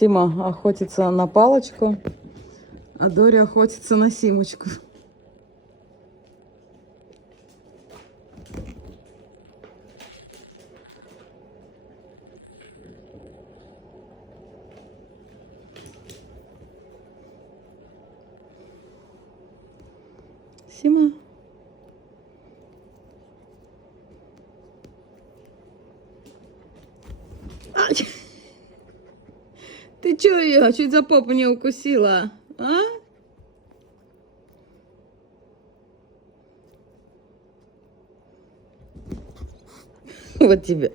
Сима охотится на палочку, а Дори охотится на Симочку. Сима. Ай! Ты чё ее чуть за попу не укусила, а? Вот тебе.